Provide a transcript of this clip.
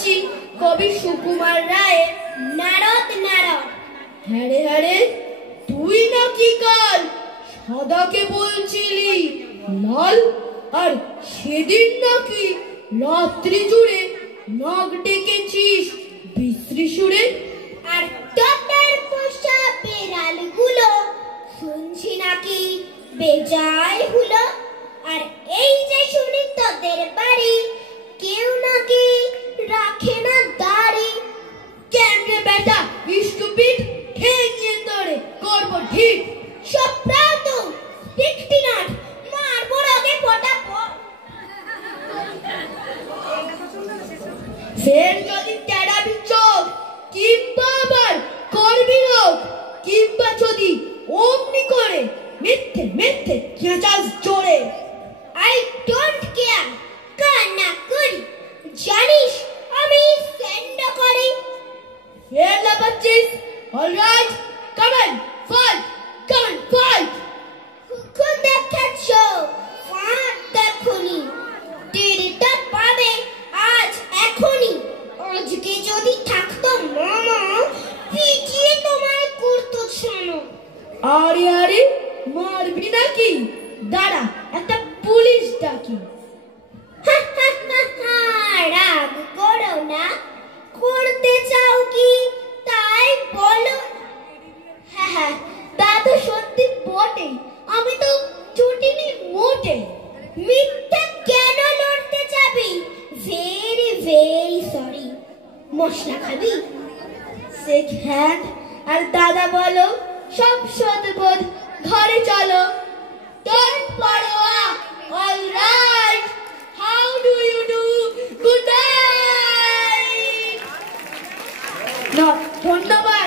পড়ছি কবি সুকুমার রায়ের নারদ নারদ। হ্যাঁ রে, তুই নাকি কাল সাদাকে বলছিলি লাল, আর সেদিন নাকি রাত্রি জুড়ে নাক ডেকেছিস বিশ্রী সুরে। আর তোদের পোষা বেড়ালগুলো শুনছি নাকি বেজায় হলো। আর এই যে শুনি তোদের বাড়ি কেউ নাকি রাখে না দাড়ি। কেমনে বেটা স্টুপিড, ঠেঙিয়ে ধরে করবো ঠিক। সপ্রাও তো দেখতি না, মারবো আগে পটাপট। ফের যদি তেড়াবি চোখ কিংবা আবার করবি লোক, কিংবা যদি অমনি করে মিথ্যে মিথ্যে চেঁচাস জোরে। I don't care, কান্না করি, জানিস আমি সেন্ড করি। ফের লাপাচ্ছিস? Alright, come on fight, come on fight. কখন দেখাচ্ছ ফাঁক দেখনি, টেরিটা পাবে আজ এখনই। আজকে যদি থাকতো মামা পিটিয়ে তোমায় করতো শোনো। আরে মারবি নাকি? দাঁড়া একটা পুলিশ ডাকি। রাগ করো না, করতে চাও কি তাই বলো। হ্যাঁ, তা তো সত্যি বটে, আমি তো ছুটিনি মোটে। মিথ্যে কেন লড়তে যাবি? Very sorry. মশলা খাবি? শেক হ্যান্ড আর দাদা বলো, সব সদবোধ ঘরে চলো। ডোন্ট পরোয়া, alright, how do you do, good night. ধন্যবাদ।